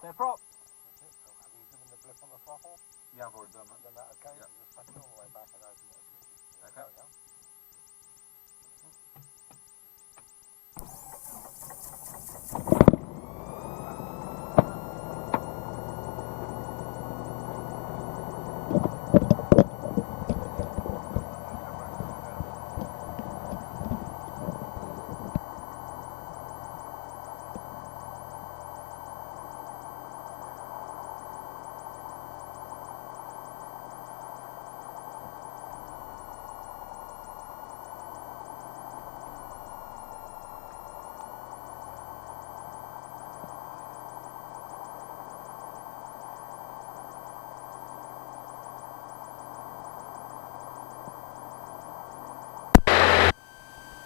Clear prop. Have you given the blip on the throttle? Yeah, I've already done that. Then that okay? Yeah. Just take it all the way back and open it. Okay. There we go.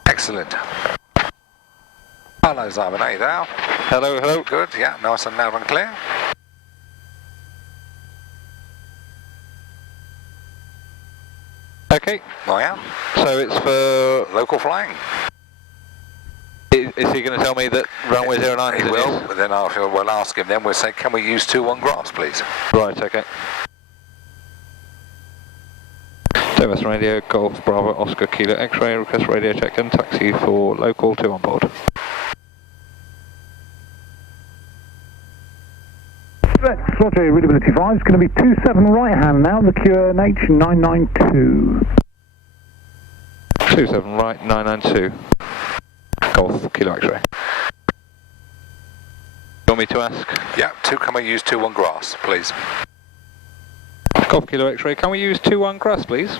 Excellent. Hello Simon, how are you now? Hello, hello. Good, yeah, nice and loud and clear. Okay, I am. so it's for... Local flying. Is he going to tell me that runway 09 is He in will, use? but then we'll ask him then, we'll say, can we use 2-1 grass please? Right, okay. Western Radio, Golf, Bravo, Oscar, Kilo, X-ray, request radio check in, taxi for local 2 on board. Roger, readability 5, it's going to be 27 right hand now, the QNH 992. 27 right, 992. Golf, Kilo, X-ray. You want me to ask? Yeah, can we use 2-1 grass please? Golf, Kilo, X-ray, can we use 2-1 grass please?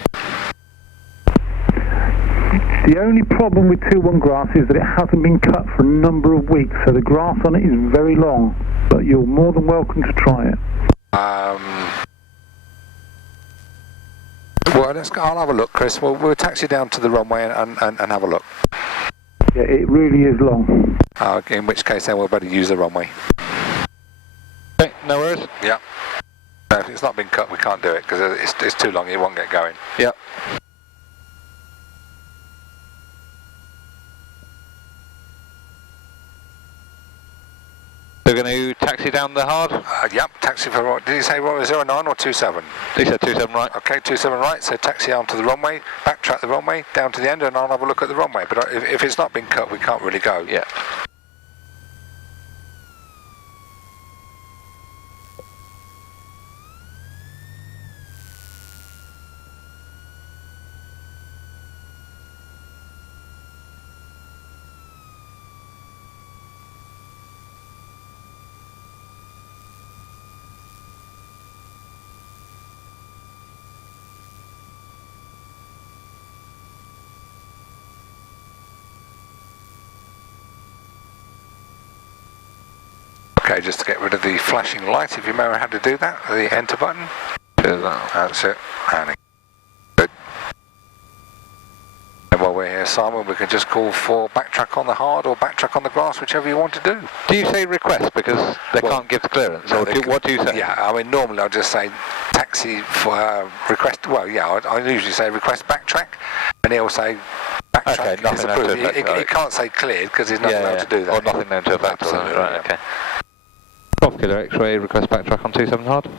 The only problem with 2-1 grass is that it hasn't been cut for a number of weeks, so the grass on it is very long, but you're more than welcome to try it. Well, I'll have a look, Chris. We'll taxi down to the runway and have a look. Yeah, it really is long. In which case then we'll better use the runway. Okay, no worries. Yeah. No, if it's not been cut we can't do it because it's too long, it won't get going. Yep. They're going to taxi down the hard? Yep, taxi for, did you say 09 or 27? He said 27 right. Okay, 27 right, so taxi onto the runway, backtrack the runway, down to the end and I'll have a look at the runway. But if it's not been cut, we can't really go. Yeah. Okay, just to get rid of the flashing light, if you remember how to do that, the enter button. Do that. That's it. And good. And while we're here, Simon, we can just call for backtrack on the hard or backtrack on the grass, whichever you want to do. Do you say request because they can't give the clearance, or what do you say? Yeah, I mean, normally I'll just say taxi for request, well, yeah, I usually say request backtrack, and he'll say backtrack. Okay, nothing known to affect. He can't say cleared because he's not allowed to do that. Or nothing known to affect. Absolutely, right, okay. Golf Kilo X-ray, request backtrack on 27 hard.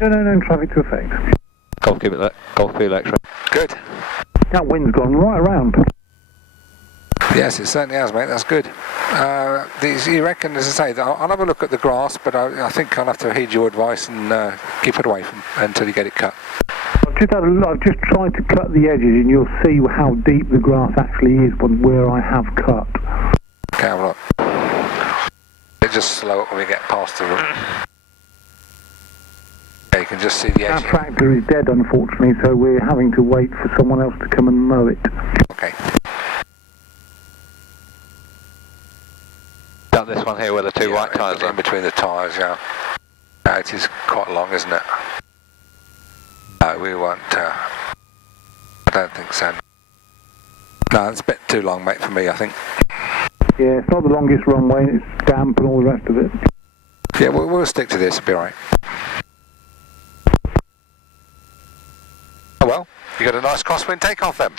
No, traffic to effect. Golf Kilo X-ray. Good. That wind's gone right around. Yes, it certainly has, mate, that's good. You reckon, as I say, I'll have a look at the grass, but I think I'll have to heed your advice and keep it away from until you get it cut. I've just tried to cut the edges and you'll see how deep the grass actually is where I have cut. Okay, have a look. Just slow it when we get past the room. Yeah, you can just see the edge. Our tractor is dead, unfortunately, so we're having to wait for someone else to come and mow it. Okay. Down this one here where the two white tyres are. In between the tyres, yeah. No, it is quite long, isn't it? No, we won't. I don't think so. No, it's a bit too long, mate, for me, I think. Yeah, it's not the longest runway, it's damp and all the rest of it. Yeah, we'll stick to this, it'll be alright. Oh well, you got a nice crosswind takeoff then.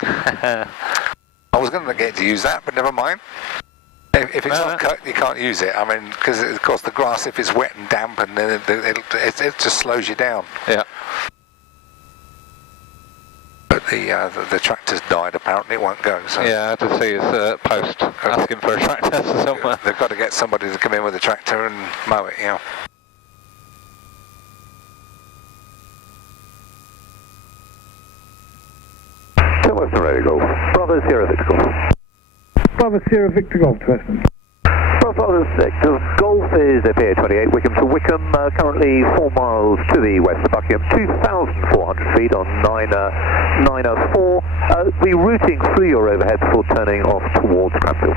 I was going to get to use that, but never mind. if it's not cut, you can't use it. I mean, because of course the grass, if it's wet and damp, and then it just slows you down. Yeah. But the tractor's died. Apparently, it won't go. So Yeah, I did see his post asking for a tractor somewhere. they've got to get somebody to come in with a tractor and mow it. Yeah. Western Radio Golf. Bravo Sierra Victor Golf. Bravo Sierra Victor Golf to Western. Bravo Victor Golf is PA 28, Wickham to Wickham, currently 4 miles to the west of Buckingham, 2,400 feet on 904. Rerouting through your overhead before turning off towards Cranfield.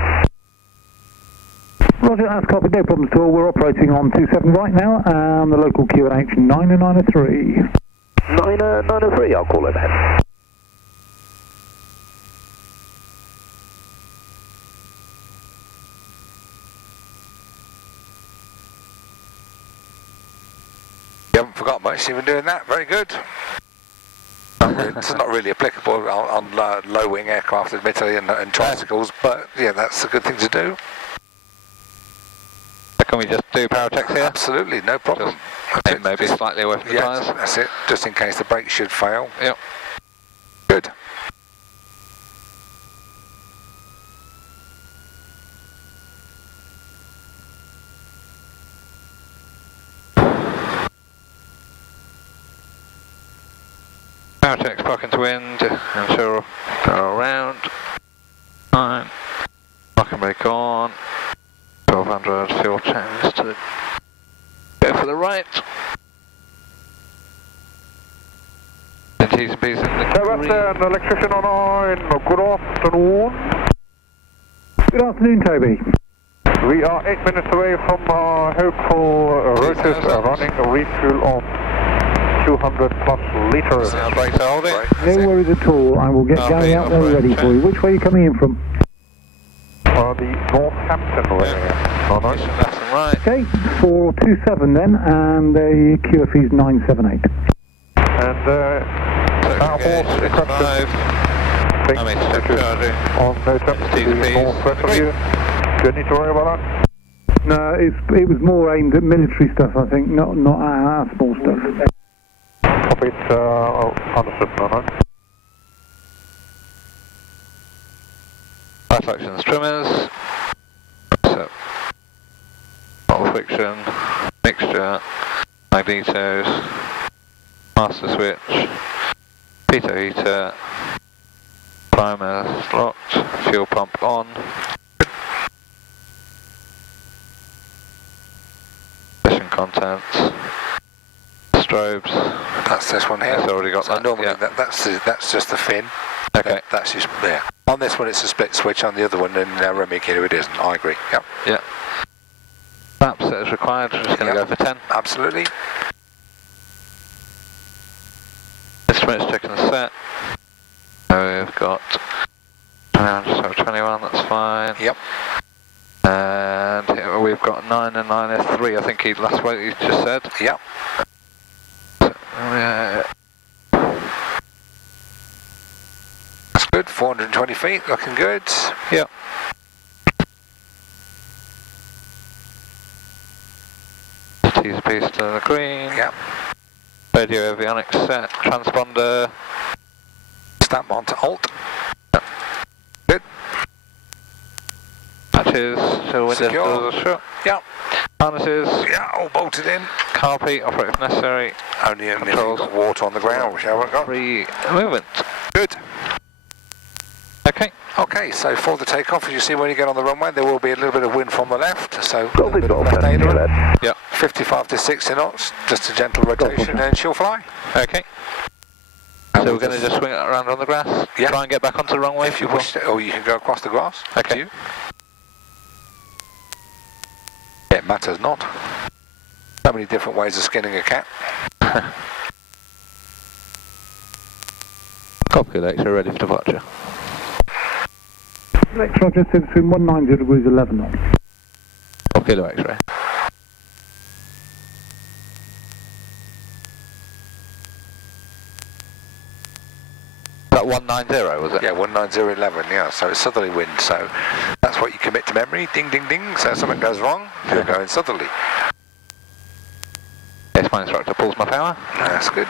Roger, that's copied, no problems at all. We're operating on 27 right now, and the local QNH 903. 903, I'll call overhead. You haven't forgot much. You've been doing that. Very good. It's not really applicable on low-wing aircraft, admittedly, and tricycles, but yeah, that's a good thing to do. Can we just do power checks here? Absolutely, no problem. Maybe slightly away from the tyres. That's it. Just in case the brakes should fail. Yep. Good. Power checks, park into wind, ensure go around. 9. Parking brake on. 1200, fuel change to go for the right. And T's and P's in the green. An electrician on 9. Good afternoon. Good afternoon, Toby. We are 8 minutes away from hopeful rotors running a refuel of 200 plus liters. Brakes are holding. No worries at all. I will get Gary out there ready for you. Which way are you coming in from? The Northampton way. Left and right. Okay, 427 then, and the QFE is 978. And our horse encrypted on no jump to the northwest of you. Do you need to worry about that? No, it was more aimed at military stuff, I think, not our small stuff. Copy it, understood, no. Light actions, trimmers. So, bottle friction, mixture, magnetos, master switch, pitot heater, primer locked, fuel pump on. Mission contents, strobes. That's this one here. It's already got that. Normally Yeah. that's just the fin. Okay. That's just there. On this one it's a split switch. On the other one in Remy Kilo it isn't. I agree. Yep. Yeah. Lap set is required. We're just going to go for 10. Absolutely. Instruments checking the set. So we've got just over 21. That's fine. Yep. And here we've got 9 and 9S3. I think last week he just said. Yep. That's good. 420 feet. Looking good. Yep. T's piece to the green. Yep. Radio avionics set. Transponder. Stamp onto Alt. Good. Matches. So windows Secure. doors are shut. Yep. Harnesses. Yeah, all bolted in. Carpet. Operate if necessary. Only if you've got water on the ground, which I haven't got. Free movement. Good. Okay. Okay, so for the takeoff, as you see when you get on the runway, there will be a little bit of wind from the left, so a Golf bit of Golf, left aileron. Yeah. 55 to 60 knots, just a gentle rotation, and she'll fly. Okay. So we're going to just swing it around on the grass? Yeah. Try and get back onto the runway? If you wish to, or you can go across the grass. Okay. It matters not. So many different ways of skinning a cat. Copy that, so ready for departure. Roger, said between 190 degrees 11 knots. Copy the X-ray. That 190 was it? Yeah, 19011, yeah, so it's southerly wind, so That's what you commit to memory. Ding, ding, ding. So if something goes wrong, you're going southerly. Yes, my instructor pulls my power. That's good.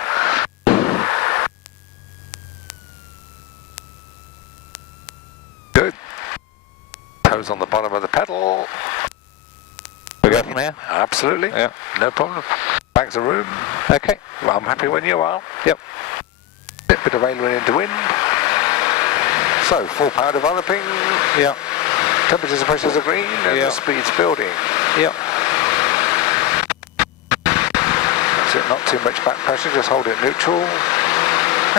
Good. Toes on the bottom of the pedal. We go from here? Absolutely. Yeah. No problem. Back to room. Okay. Well, I'm happy when you are. Yep. Bit of aileron into wind. So, full power developing. Yeah. Temperatures and pressures are green and the speed's building. Yep. That's it, not too much back pressure, just hold it neutral.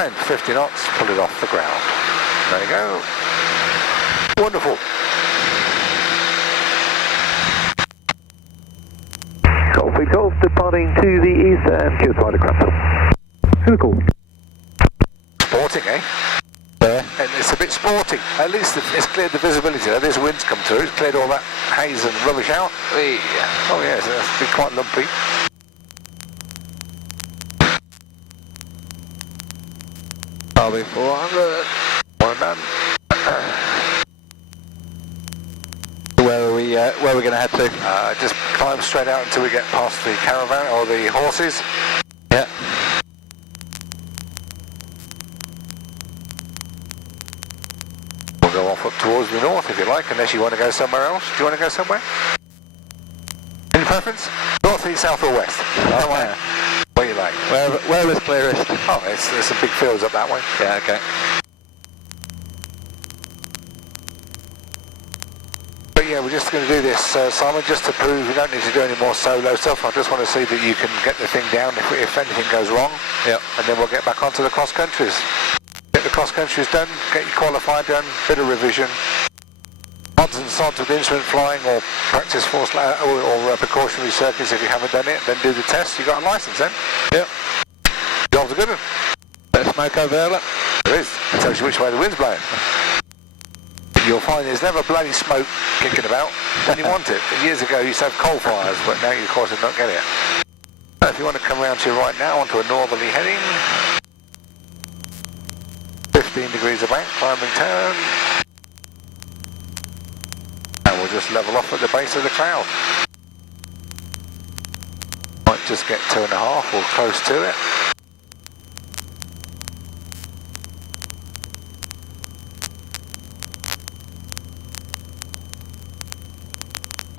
And 50 knots, pull it off the ground. There you go. Wonderful. Golf, departing to the east and Kiss Rider Crampton. Circle. Sporting, eh? There. And it's a bit sporting. At least it's cleared the visibility. Now, this wind's come through, it's cleared all that haze and rubbish out. Oh yes, that's been quite lumpy. I'll be 400. Well done. Where are we going to head to? Just climb straight out until we get past the caravan or the horses. Yeah. We'll go off up towards the north if you like, unless you want to go somewhere else. Do you want to go somewhere? Any preference? North, east, south or west? Yeah. Where you like? Where is clearest? Oh, there's some big fields up that way. Yeah, okay. But yeah, we're just going to do this, Simon, just to prove you don't need to do any more solo stuff. I just want to see that you can get the thing down if anything goes wrong. Yep. And then we'll get back onto the cross countries. Get the cross countries done, get you qualified done, bit of revision. Odds and sods with instrument flying or practice force or precautionary circuits if you haven't done it, then do the test. You got a license then? Yep. Job's a good one. Bit of smoke over there, look. There is. It tells you which way the wind's blowing. You'll find there's never bloody smoke kicking about when you want it. Years ago you used to have coal fires, but now you of course will not get it. Now, if you want to come around to your right now onto a northerly heading, 15 degrees of bank, climbing turn, and we'll just level off at the base of the cloud. Might just get 2.5 or close to it.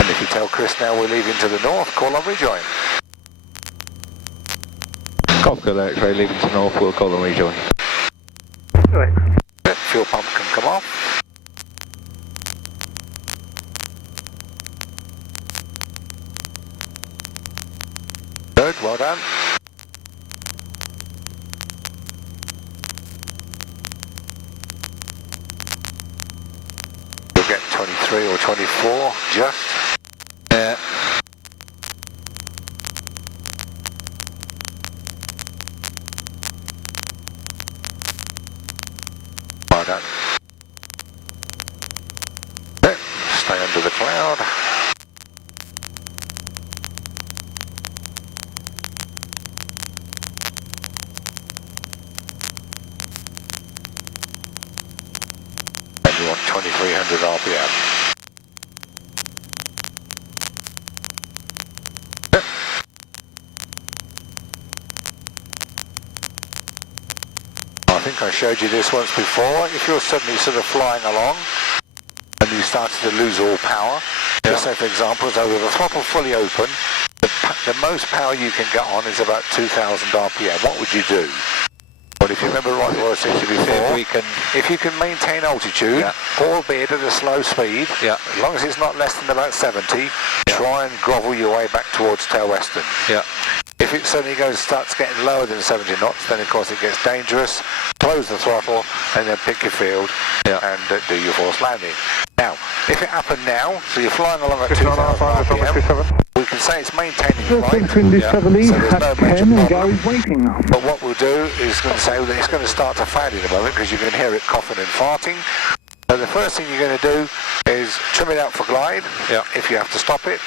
If you tell Chris now we're leaving to the north, call on rejoin. Copper X-ray leaving to north, we'll call and rejoin. Right. Fuel pump can come off. Good, well done. You'll get 23 or 24, just. Yeah. Well done. Okay, stay under the cloud. And you want 2300 RPM. I think I showed you this once before. If you're suddenly sort of flying along and you started to lose all power, just say for example, so with the throttle fully open, the most power you can get on is about 2000 RPM. What would you do? Well, if you remember right what I said to you before, if you can maintain altitude, albeit at a slow speed, as long as it's not less than about 70, try and grovel your way back towards tail western. If it suddenly starts getting lower than 70 knots, then of course it gets dangerous. Close the throttle and then pick your field and do your forced landing. Now, if it happened now, so you're flying along at 2,000 RPM, we can say it's maintaining flight. Between this southerly So there's at no major 10 and problem. Gary's waiting. But what we'll do is going to say that it's going to start to fade in a moment because you can hear it coughing and farting. So the first thing you're going to do is trim it out for glide, if you have to stop it.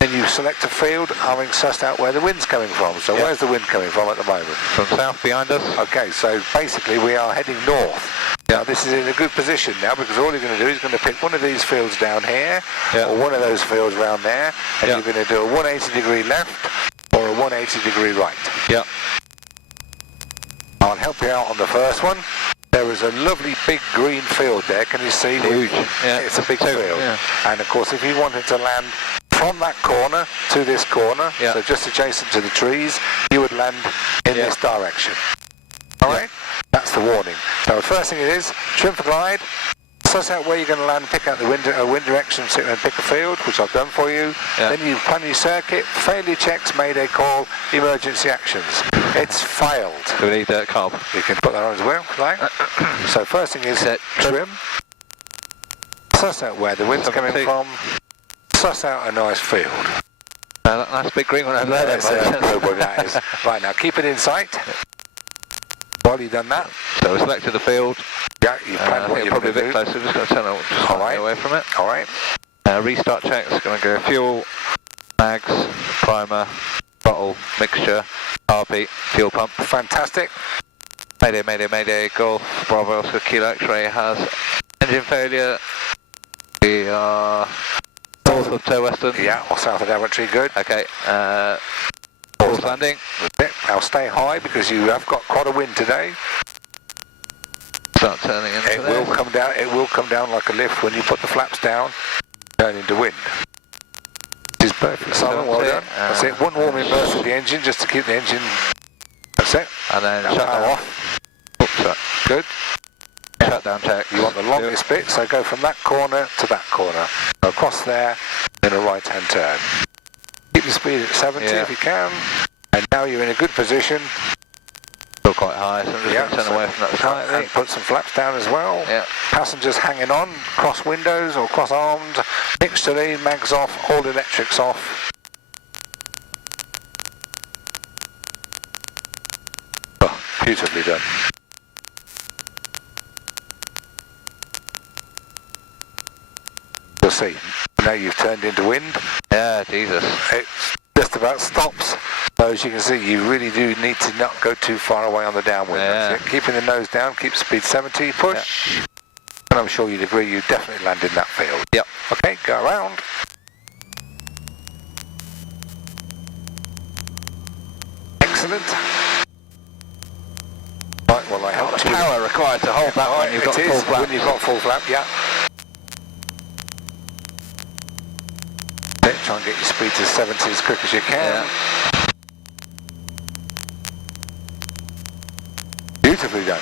Then you select a field, having sussed out where the wind's coming from. So where's the wind coming from at the moment? From south behind us. Okay, so basically we are heading north. Now this is in a good position now, because all you're going to do is going to pick one of these fields down here, or one of those fields round there, and you're going to do a 180 degree left or a 180 degree right. Yep. I'll help you out on the first one. There is a lovely big green field there. Can you see? Huge. Yeah. It's a big field. Yeah. And of course, if you wanted to land from that corner to this corner, so just adjacent to the trees, you would land in this direction. All right? That's the warning. So the first thing it is, trim for glide, suss out where you're going to land, pick out the wind direction, sit and pick a field, which I've done for you. Then you plan your circuit, failure checks, mayday call, emergency actions. It's failed. Do we need that cob? You can put that on as well, right? So first thing is trim, suss out where the wind's coming from, suss out a nice field. That's a big green one over there. That is. Right, now keep it in sight. While you've done that. So we selected the field. Yeah, you planned what you're probably going to do. a bit closer, just going to turn away from it. All right. Restart checks, going to go fuel, mags, primer, bottle, mixture, RP, fuel pump. Fantastic. Mayday, mayday, mayday, Golf, Bravo, Oscar, Kilo X-ray has engine failure. We are north of Toe Western. Yeah, or south of Daventry, good. Okay, false landing. Now stay high because you have got quite a wind today. Start turning into It will come down. It will come down like a lift when you put the flaps down. Turn into wind. This is perfect, Simon. Well done. That's it. One warming burst of the engine just to keep the engine. That's it. And then now shut power down. off. Oops, good. Shutdown check. You want the longest bit, so go from that corner to that corner. Go across there, then a right-hand turn. Keep the speed at 70 if you can. And now you're in a good position. Still quite high, so I'm just going to turn away from that slightly. And put some flaps down as well. Yeah. Passengers hanging on, cross windows or cross arms. Mixture lean, mags off, all electrics off. Oh, beautifully done. You'll see. Now you've turned into wind. Yeah, Jesus. It just about stops. So as you can see, you really do need to not go too far away on the downwind. That's it. Keeping the nose down, keep speed 70, push. Yeah. And I'm sure you'd agree you definitely land in that field. Yep. Okay, go around. Excellent. Right, well I helped you. Power required to hold that when you've got full flap. When you've got full flap, yeah. Try and get your speed to 70 as quick as you can. Yeah. Beautifully done.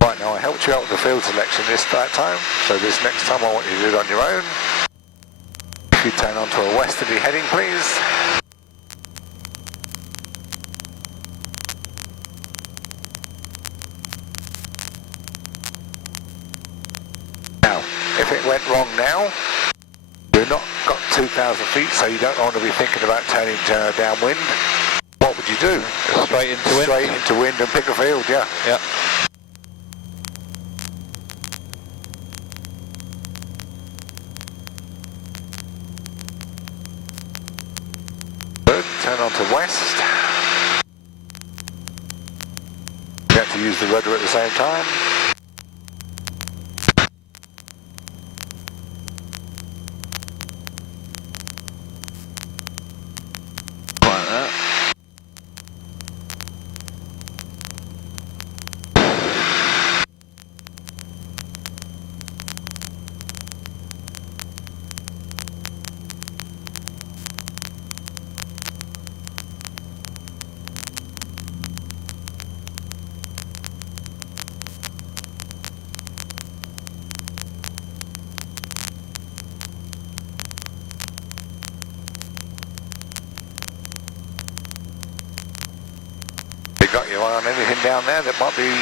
Right, now I helped you out with the field selection that time, so this next time I want you to do it on your own. If you turn onto a westerly heading, please. Now, if it went wrong now, you've not got 2,000 feet, so you don't want to be thinking about turning downwind. What would you do? Straight into wind. Straight into wind and pick a field, yeah. Yep. Good. Turn on to west. You have to use the rudder at the same time. Got your eye on anything down there that might be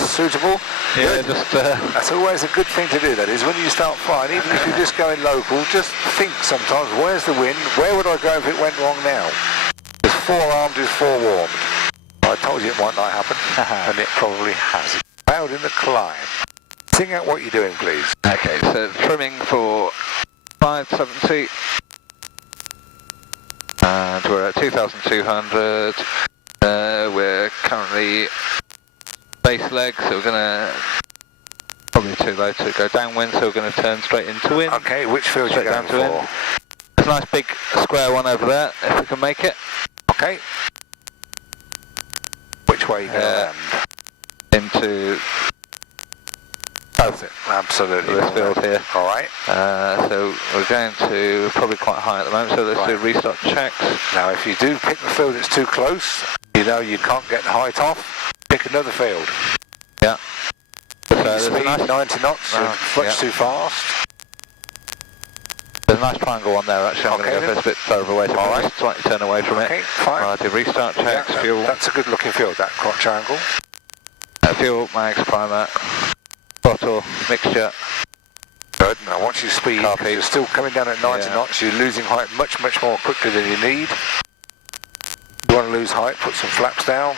suitable? Yeah, good. just... That's always a good thing to do, that is. When you start flying, even if you're just going local, just think sometimes, where's the wind? Where would I go if it went wrong now? Because forearmed is forewarned. I told you it might not happen, and it probably has. Failed in the climb. Sing out what you're doing, please. Okay, so trimming for 570. And we're at 2,200. We're currently base leg, so we're going to, probably too low to go downwind, so we're going to turn straight into wind. Okay, which field are you going for? Wind. There's a nice big square one over there, if we can make it. Okay. Which way are you going to land? Into Both it. Absolutely. this field here. Alright. So we're going to probably quite high at the moment, so let's do restart checks. Now if you do pick the field that's too close, you know you can't get the height off, pick another field. Yeah. So Speed, nice 90 knots, much too fast. There's a nice triangle on there actually, I'm going to go first a bit further away, so I'll just slightly turn away from it. Fine. I'll do restart checks, fuel. That's a good looking field, that Cort triangle. Fuel, mags, primer, bottle, mixture. Good, now watch your speed, because you're still coming down at 90 knots, you're losing height much more quickly than you need. You want to lose height, put some flaps down.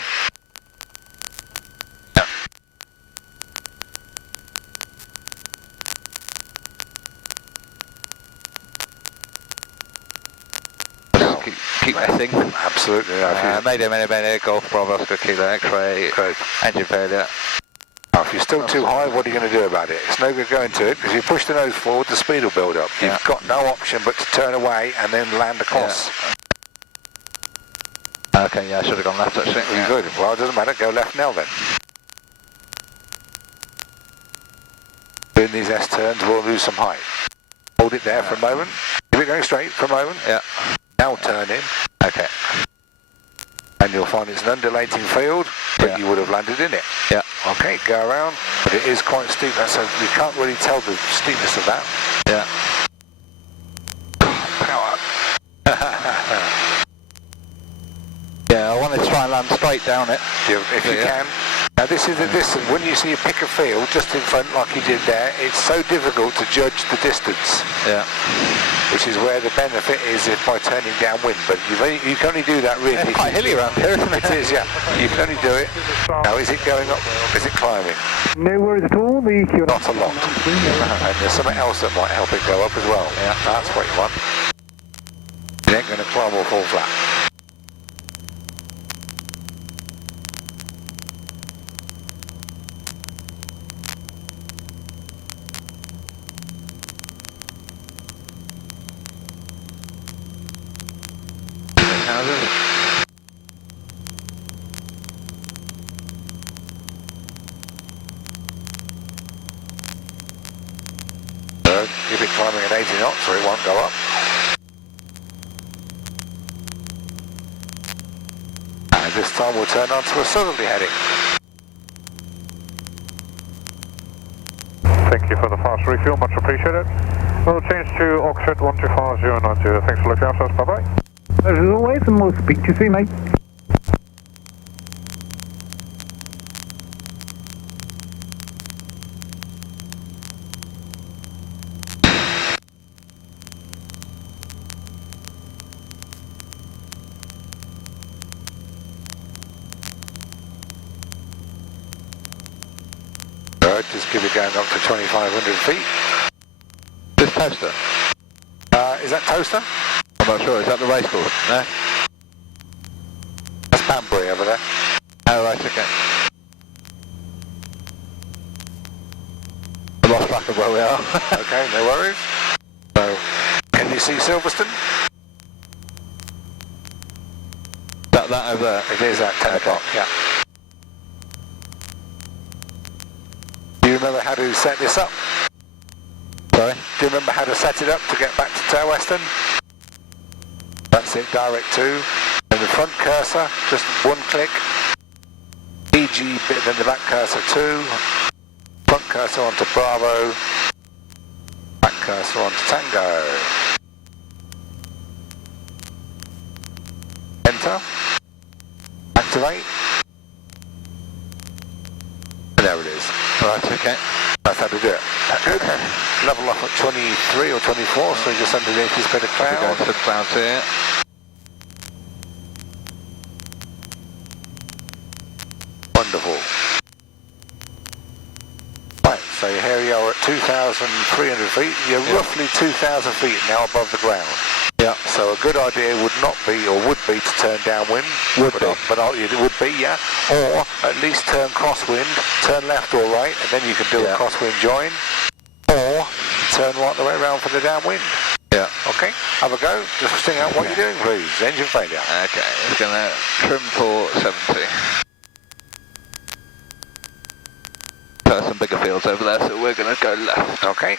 Keep messing. Absolutely. Mayday, Golf, Bravo, Oscar, Kilo, X-ray, engine failure. Now, if you're still too high, what are you going to do about it? It's no good going to it, because if you push the nose forward, the speed will build up. You've got no option but to turn away and then land across. Okay, yeah, I should have gone left actually. Good. Well, it doesn't matter. Go left now then. Doing these S-turns, we'll lose some height. Hold it there for a moment. Keep it going straight for a moment. Yeah. Now turn in. Okay. And you'll find it's an undulating field, but you would have landed in it. Yeah. Okay, go around. But it is quite steep. So you can't really tell the steepness of that. Yeah. Power. Yeah, I wanted to try and land straight down it. If you can. Now this is the distance. When you see you pick a field just in front like you did there, it's so difficult to judge the distance. Yeah. Which is where the benefit is if by turning downwind. But you can only do that really. It's quite hilly around here, isn't it? It is, yeah. You can only do it. Now is it going up? Is it climbing? No worries at all. Not a lot. And there's something else that might help it go up as well. Yeah. That's what you want. It ain't going to climb or fall flat. Keep it climbing at 80 knots or it won't go up. And this time we'll turn on to a southerly heading. Thank you for the fast refuel, much appreciated. We'll change to Oxford 125090. Thanks for looking after us, bye-bye. As always, and we'll speak to you soon, mate. Alright, just keep it going up to 2,500 feet. This toaster? Is that toaster? I'm not sure, is that the race board? No? That's Banbury over there. Oh, right, okay. I lost track of where we are. Okay, no worries. So, can you see Silverstone? That over there? It is at 10 o'clock, yeah. Do you remember how to set this up? Sorry? Do you remember how to set it up to get back to Tower Western? That's it, direct to. And the front cursor, just one click. EG bit, then the back cursor 2. Front cursor onto Bravo. Back cursor onto Tango. Enter. Activate. And there it is. Right, okay. That's how to do it. Good. Level off at 23 or 24, so just underneath this bit of We're cloud. going to the clouds here. Wonderful. Right, so here you are at 2,300 feet. You're roughly 2,000 feet now above the ground. Yeah. So a good idea would not be, or would be, to turn downwind. It would be, yeah. Or at least turn crosswind, turn left or right, and then you can do a crosswind join. Or turn right the way around for the downwind. Yeah. Okay, have a go. Just sing out what you're doing, please. Engine failure. Okay, it's going to trim for 70. There's some bigger fields over there, so we're going to go left. Okay.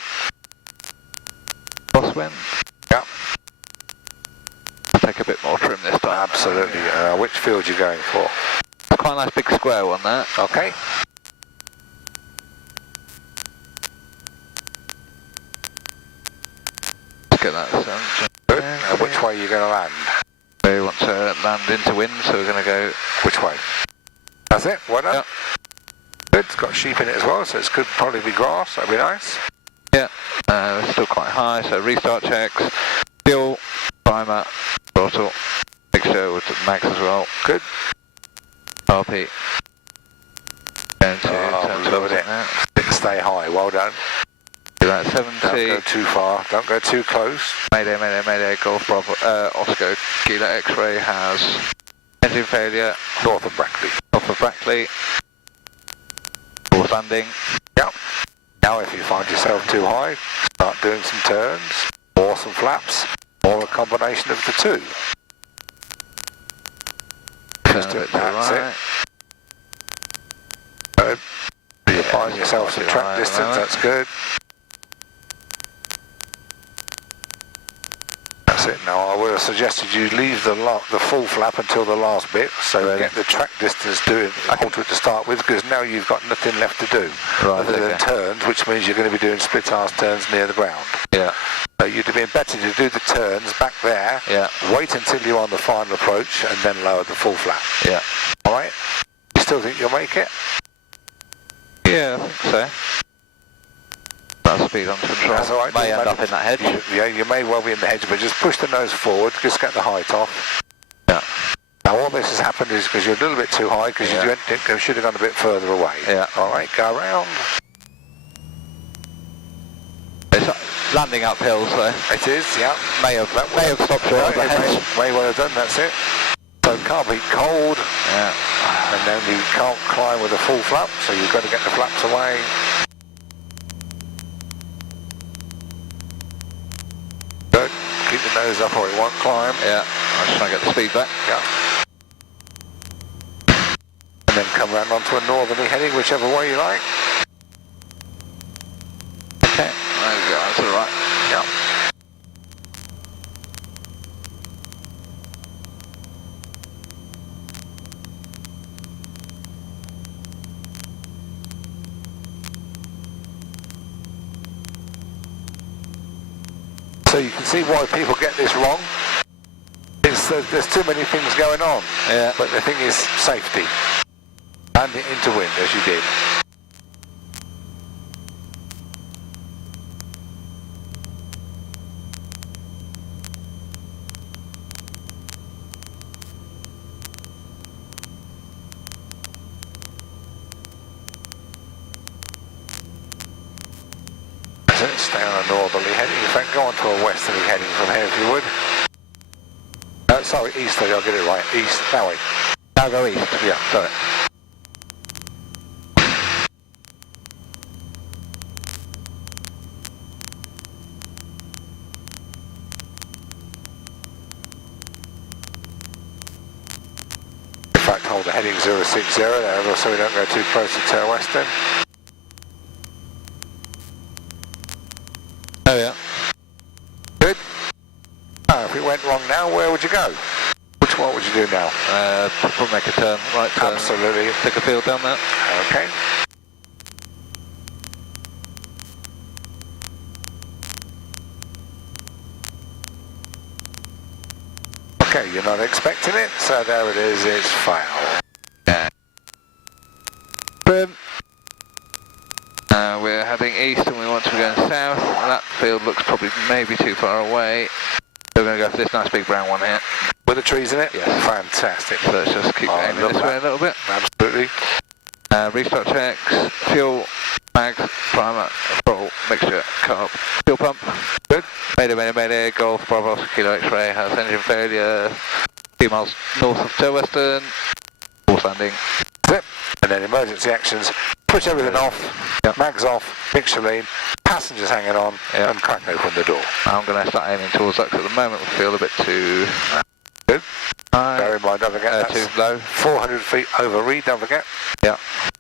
Crosswind. Yeah. Take a bit more trim this time. Absolutely. Which field are you going for? Quite a nice big square one there. Okay. Let's get that sound. Good. And which way are you going to land? We want to land into wind, so we're going to go... Which way? That's it. Well done. Yep. Good. It's got sheep in it as well, so it could probably be grass. That'd be nice. Yeah. It's still quite high, so restart checks. Fuel, primer, throttle, mixture with the max as well. Good. RP. Going to turn towards it now. Stay high. Well done. Do that 70. Don't go too far. Don't go too close. Mayday, mayday, mayday. Golf Bravo, Oscar Kilo X-ray has engine failure. North of Brackley. North of Brackley. Force landing. Yep. Now if you find yourself too high, start doing some turns, or some flaps, or a combination of the two. Turn a bit to the right. Good. You're buying yourself some track distance, that's good. That's it. Now I would have suggested you leave the full flap until the last bit, so get the track distance doing alter it to start with, because now you've got nothing left to do other than turns, which means you're going to be doing split arse turns near the ground. Yeah. So you'd have been better to do the turns back there, wait until you're on the final approach, and then lower the full flap. Yeah. All right? You still think you'll make it? Yeah, I think so. That speed on control. That's all right. May end up in that hedge. Yeah, you may well be in the hedge, but just push the nose forward, just get the height off. Yeah. Now all this has happened is because you're a little bit too high, because you should have gone a bit further away. Yeah. All right, go around. It's landing uphill, so it is. Yeah. May have stopped short of the hedge. May well have done. That's it. So can't be cold. Yeah. And then you can't climb with a full flap, so you've got to get the flaps away. Good. Keep the nose up or it won't climb. Yeah. I'm just trying to get the speed back. Yeah. And then come round onto a northerly heading, whichever way you like. Okay. There we go. That's all right. Yeah. So you can see why people get this wrong. There's too many things going on. Yeah. But the thing is safety. And into wind, as you did. Stay on a northerly heading. In fact, go on to a westerly heading from here if you would. Sorry, easterly, I'll get it right. East, that way. Now go east. Yeah, sorry. In fact, hold the heading 060 there, so we don't go too close to Ter Western. Oh yeah. Good. If it went wrong now, where would you go? What would you do now? Probably make a turn, right turn. Absolutely. Take a field down there. Okay. Okay, you're not expecting it, so there it is, it's fail. Yeah. Boom. We're heading east and we want to be going south. That field looks probably maybe too far away. We're going to go for this nice big brown one here. With the trees in it? Yes. Fantastic. So let's just keep aiming this way a little bit. Absolutely. Restart checks, fuel, mags, primer, throttle, mixture, carb, fuel pump. Good. Mayday, Golf, Bravo, Kilo X-ray, has engine failure, 2 miles north of Tail Western, force landing. Zip. And then emergency actions, push everything off, mags off, mixture lean, passengers hanging on, and crack open the door. I'm going to start aiming towards that 'cause at the moment we feel a bit too good. Bear in mind, don't forget too low. 400 feet over reed, don't forget. Yeah.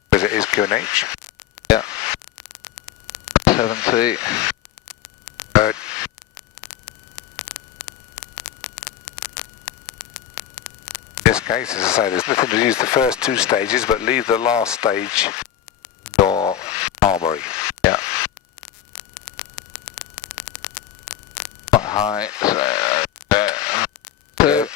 Because it is QNH. Yeah. 70. Good. In this case, as I say, there's nothing to use the first 2 stages, but leave the last stage for armory. Yeah. Quite high, so 2.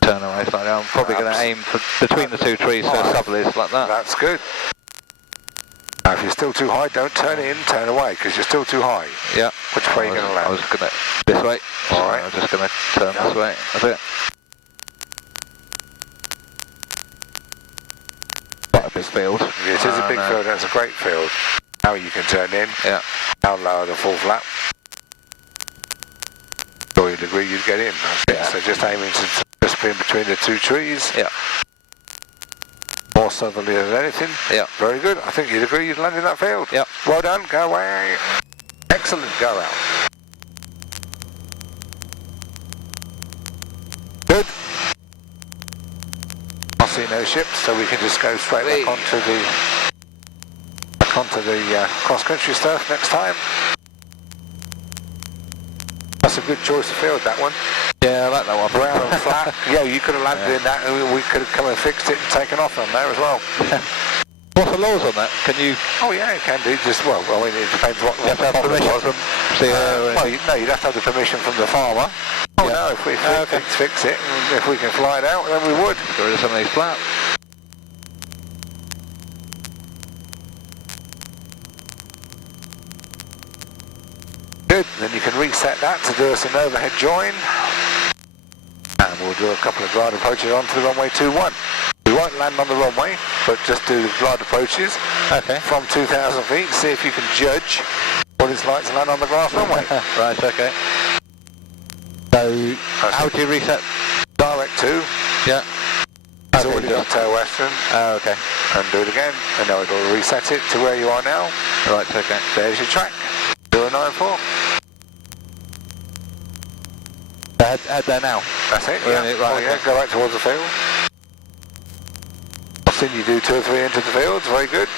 Turn away slightly. I'm probably going to aim for between the 2 trees, so subleys like that. That's good. Now, if you're still too high, don't turn in, turn away, because you're still too high. Yeah. Which way are you going to land? I was going to this way. All right. I'm just going to turn this way. That's it. Quite a big field. It is a big field, and it's a great field. Now you can turn in. Yeah. How lower the full flap. Sure you'd agree you'd get in. Yeah. So just aiming to just be in between the 2 trees. Yeah. More southerly than anything. Yeah. Very good. I think you'd agree you'd land in that field. Yeah. Well done. Go away. Excellent. Go out. Good. I see no ships, so we can just go straight back onto the cross-country stuff next time. That's a good choice of field, that one. Yeah, I like that one. Brown and flat. Yeah, you could have landed in that, and we could have come and fixed it and taken off on there as well. What's the laws on that? Can you? Oh yeah, you can do. Just well, I mean, it depends what. You have to have permission from CEO. Well, no, you'd have to have the permission from the farmer. Oh no, if we fix it, and if we can fly it out, then we would. Get rid of some of these flaps. Good. Then you can reset that to do us an overhead join, and we'll do a couple of glide approaches onto the runway 21. We won't land on the runway, but just do the glide approaches from 2,000 feet. See if you can judge what it's like to land on the grass runway. Right. Okay. So how do you reset? Direct to. Yeah. It's already got tail western. Oh, okay. And do it again, and now it'll reset it to where you are now. Right. Okay. There's your track. 094. Head there now. That's it. We're Yeah. in it, right, Oh, yeah. Go back towards the field. I've seen you do 2 or 3 into the fields. Very good.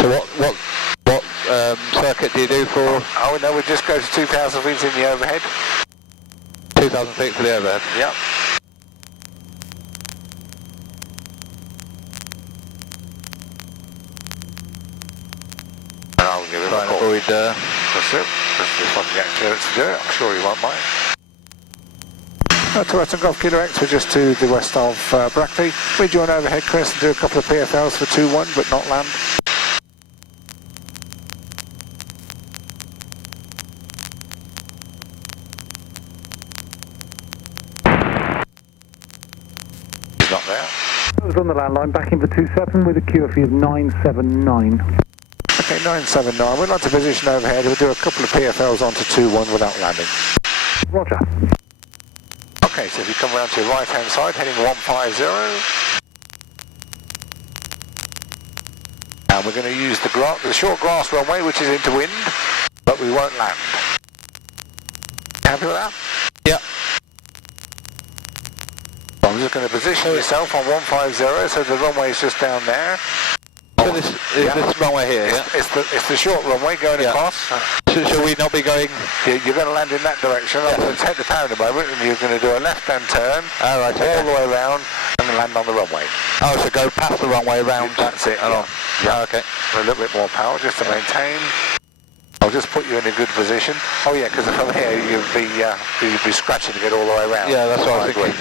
So what circuit do you do for? Oh no, we just go to 2,000 feet in the overhead. 2,000 feet for the overhead. Yep. And I'll give him a Trying to call. avoid. That's it. If I can get clearance to do it, I'm sure he won't mind. To Western Golf Kilo X, we're just to the west of Brackley. We join overhead, Chris, and do a couple of PFLs for 2-1, but not land. He's not there. I was on the landline, back in for 27 with a QFE of 979. Okay, 979. We'd like to position overhead. We'll do a couple of PFLs onto 2-1 without landing. Roger. Okay, so if you come around to your right-hand side, heading 150. And we're going to use the short grass runway, which is into wind, but we won't land. Happy with that? Yeah. So I'm just going to position yourself on 150, so the runway is just down there. So this is this runway here, yeah? It's the short runway going across. Should we not be going? You're going to land in that direction. I'm going to take the power in a moment, and you're going to do a left-hand turn all the way around and land on the runway. Oh, so go past the runway around. That's it. Along. Yeah. Oh, okay. A little bit more power just to maintain. I'll just put you in a good position. Oh yeah, because from here you'd be scratching to get all the way around. Yeah, that's what I was thinking.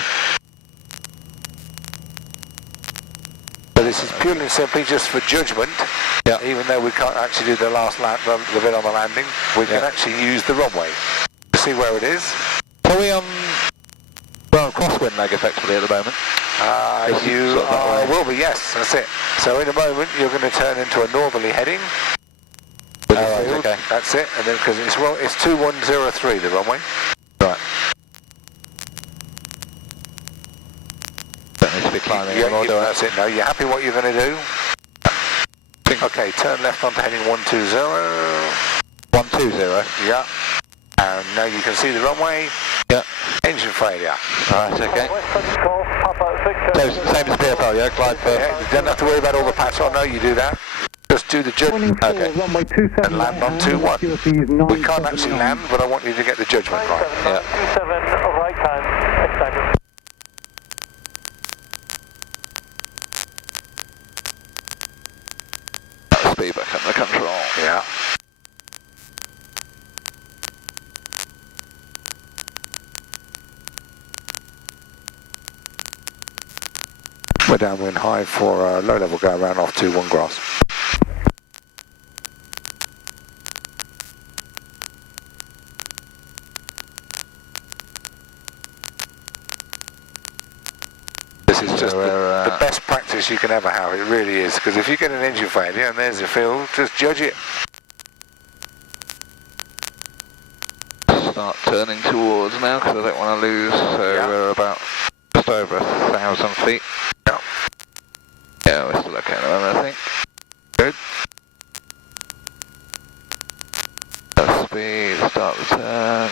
But it's this is purely and simply just for judgment. Yeah. Even though we can't actually do the last the bit on the landing, we can actually use the runway to see where it is. Are we on? We're on crosswind leg effectively at the moment. You will be, yes, that's it. So in a moment you're going to turn into a northerly heading. Right, okay. That's it, and then because it's 2103 the runway. Right. Don't need to be climbing anymore, do I? That's it. No, you're happy what you're going to do? Okay, turn left onto heading 120. 120. Yeah. And now you can see the runway. Yeah. Engine failure. Alright, okay. So, same as PPL, yeah? Glide for... Yeah, you don't have to worry about all the patch. Oh no, you do that. Just do the judgment. Okay. Runway 27 and land on 21. We can't actually land, but I want you to get the judgment right. Yeah. 27 right hand, extended. Speed back under control. Yeah. We're downwind high for low level go around off 21 grass. This is just the best practice you can ever have, it really is, because if you get an engine failure and there's your field, just judge it. Start turning towards now because I don't want to lose, so we're about just over 1,000 feet. Yeah. Yeah, we're still okay at the moment, I think. Good. Speed, start the turn.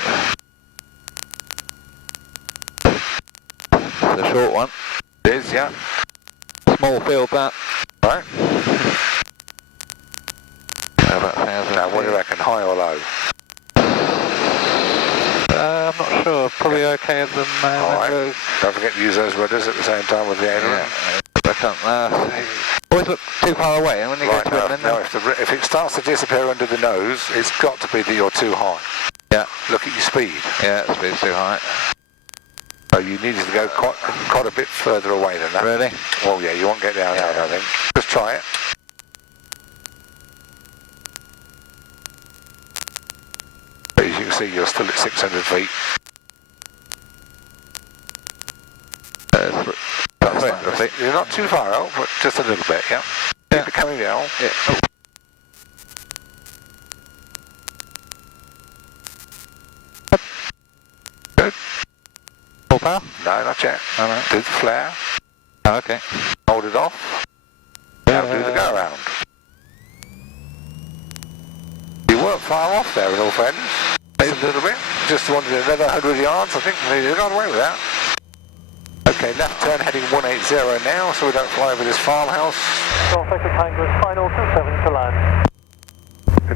It's a short one. It is, yeah. Small field that. Right. About 1,000 Now, what do you reckon, high or low? I'm not sure, probably okay at the moment. Alright, don't forget to use those rudders at the same time with the aileron. Yeah, I can't always look too far away, and when you Right, get to it, no, if it starts to disappear under the nose, it's got to be that you're too high. Yeah. Look at your speed. Yeah, speed's too high. So you needed to go quite a bit further away than that. Really? Well, yeah, you won't get down there, I think. Just try it. But as you can see, you're still at 600 feet. You're not too far out, but just a little bit, yeah. Keep it coming down. Yeah. Oh. Good. Full power? No, not yet. Oh, no. Do the flare. Oh, okay. Hold it off. Now do the go around. You weren't far off there, in all fairness. Maybe a little bit. Just wanted another 100 yards, I think. You got away with that. Okay, left turn heading 180 now, so we don't fly over this farmhouse. Golf Echo Tango, final 27 to land.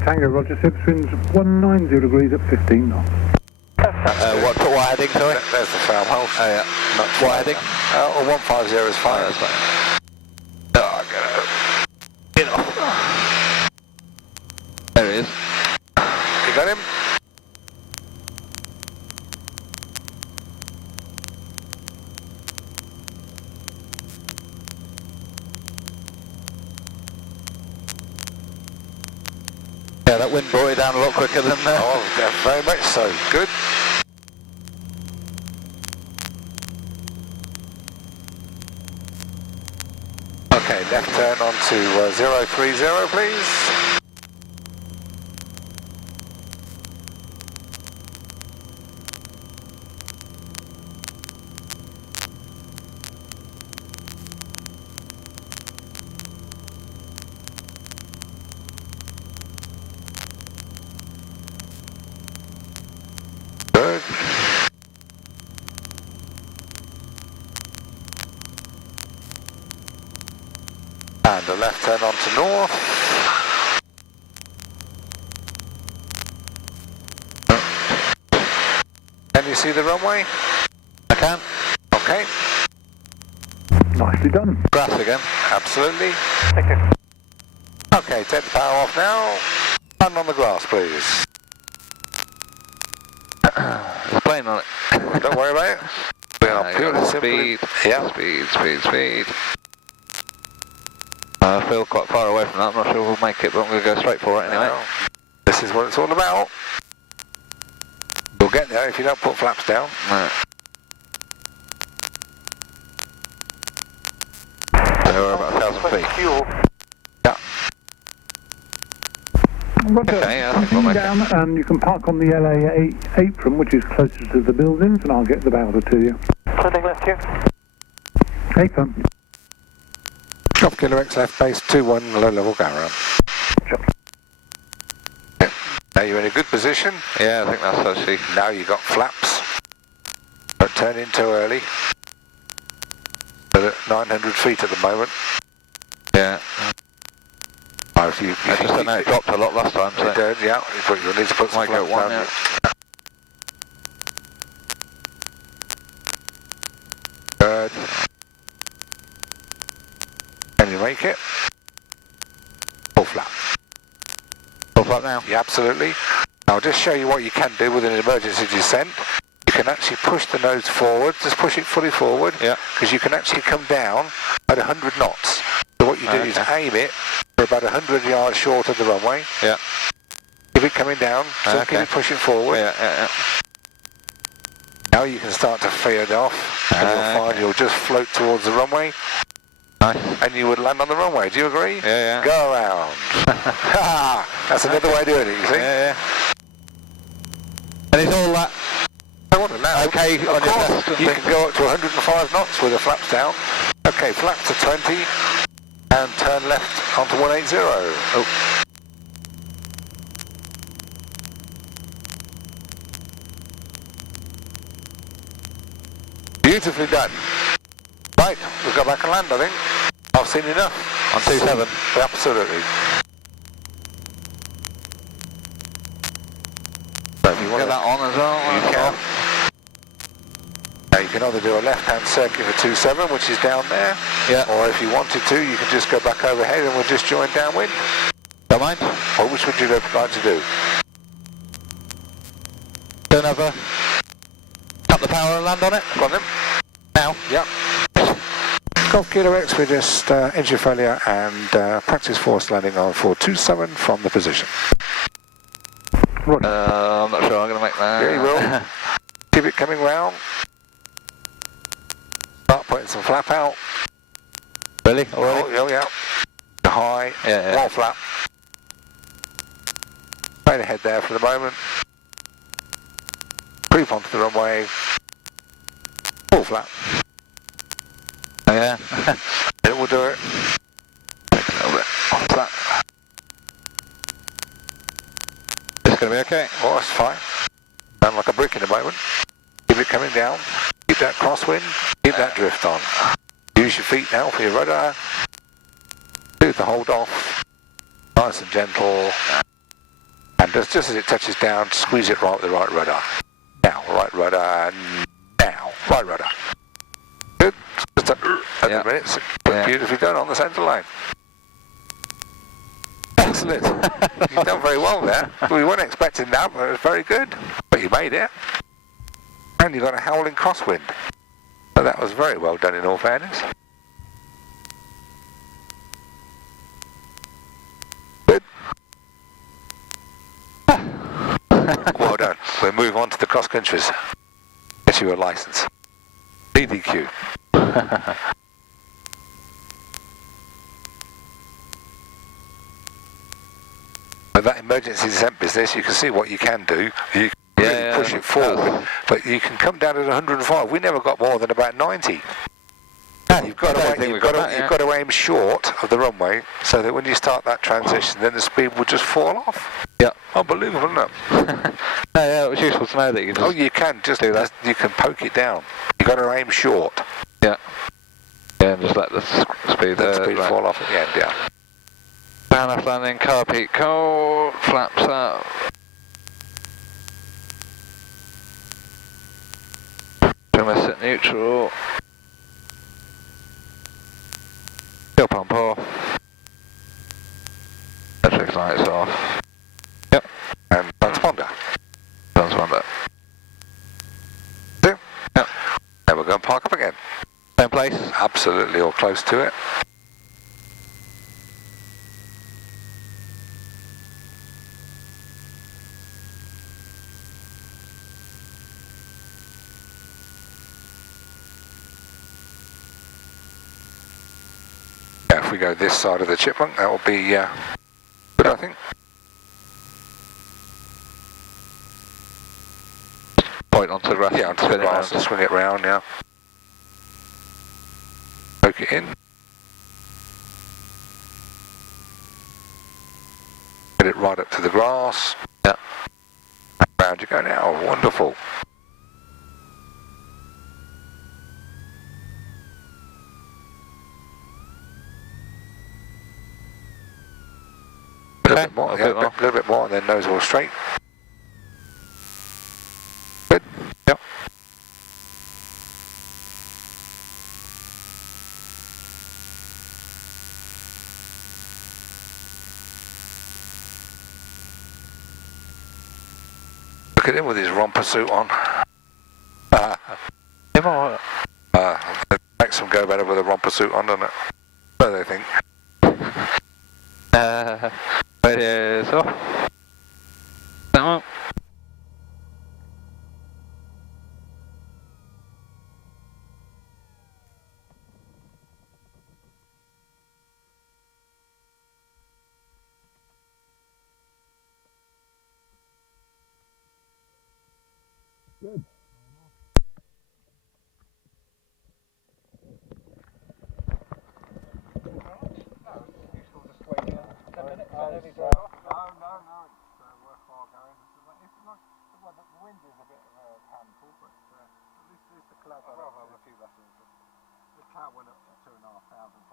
Tango, Roger, 6 winds 190 degrees at 15 knots. What heading, sorry? There's the farmhouse. Oh, yeah. Not What heading? Or 150 is fine. Oh, that's fine. Oh, get off. There he is. You got him? Yeah, that wind brought it down a lot quicker than Oh, very much so. Good. Okay, left turn onto 030, please. Good. And a left turn onto north. Can you see the runway? I can. Okay. Nicely done. Grass again. Absolutely. Thank you. Okay, take the power off now. Land on the grass, please. There's a plane on it. Don't worry about it. We are pure and simply... Speed. Yeah. Speed. I feel quite far away from that. I'm not sure we'll make it, but I'm going to go straight for it anyway. Well, this is what it's all about. You'll get there if you don't put flaps down. No. So we're about 1,000 feet. Yeah. Roger. Okay, yeah, I think we'll make down, and you can park on the LA apron, which is closer to the buildings, and I'll get the bowser to you. Turning left here. Apron. Drop Kilo X left base 21 low level go around. Now you're in a good position. Yeah, I think that's actually... Now you've got flaps. Don't turn in too early. But at 900 feet at the moment. Yeah. Oh, if you I just don't know, it dropped a lot last time, so... It did, yeah. You'll need to put some flaps down. Yeah. Good. Can you make it? Full flap. Full flap now? Yeah, absolutely. I'll just show you what you can do with an emergency descent. You can actually push the nose forward, just push it fully forward, because you can actually come down at 100 knots. So what you do is aim it for about 100 yards short of the runway. Yeah. Keep it coming down, so keep it pushing forward. Yeah. Now you can start to fade it off, and you'll find you'll just float towards the runway. Nice. And you would land on the runway. Do you agree? Yeah. Go around. That's another way of doing it, you see? Yeah. And it's all that... Now, okay, of course, you can go up to 105 knots with the flaps down. Okay, flaps to 20, and turn left onto 180. Oh. Beautifully done. Right, we'll go back and land, I think. I've seen enough. On 27. Absolutely. So if you want get that on as well. You can. Now you can either do a left-hand circuit for 27, which is down there, or if you wanted to, you can just go back overhead and we'll just join downwind. Don't mind. Or which would you like to do? Don't have a... Cut the power and land on it. Go on then. Now. Yep. Golf Kilo X, we're just engine failure and practice force landing on 427 from the position. Right. I'm not sure I'm going to make that. Yeah, you will. Keep it coming round. Start putting some flap out. Really? Already? Oh, yeah. High. Yeah. More flap. Straight ahead there for the moment. Creep onto the runway. Full flap. Oh, yeah. It will do it. Take a little bit off that. It's going to be okay. Oh, that's fine. Sound like a brick in a moment. Keep it coming down. Keep that crosswind. Keep that drift on. Use your feet now for your rudder. Do the hold off. Nice and gentle. And just as it touches down, squeeze it right with the right rudder. Now, right rudder. Now, right rudder. Good. Just at the minutes. Beautifully done on the centre line. Excellent. You've done very well there. We weren't expecting that, but it was very good. But you made it. And you got a howling crosswind. So that was very well done in all fairness. Good. Well done. We'll move on to the cross countries. Get you a licence. DDQ. With that emergency descent business, you can see what you can do. You can really push it forward, but you can come down at 105. We never got more than about 90. You've got to aim short of the runway so that when you start that transition, then the speed will just fall off. Yeah. Unbelievable, isn't it? Yeah, it was useful to know that you can just you can just do that. You can poke it down. You've got to aim short. Yeah. Yeah, and just let the speed fall off at the end, yeah. Down left landing, car peak cold, flaps up. Trim at neutral. Still pump off. Electric lights off. Yep. And transponder. Transponder. Yep. Then we're going to park up again. Same place? Absolutely, or close to it. if we go this side of the chipmunk, that will be good, I think. Point onto the grass. Yeah, onto the grass and swing it round, yeah. Poke it in. Get it right up to the grass. Yeah. Round you go now, wonderful. A little bit more, yeah, a little bit more, and then nose all straight. Good. Yep. Look at him with his romper suit on. Makes them go better with a romper suit on, doesn't it? What do they think? It is off. That one. Good. The wind is a bit of a handful, but at least the club. I'd rather have a few lessons. The car went up to 2,500.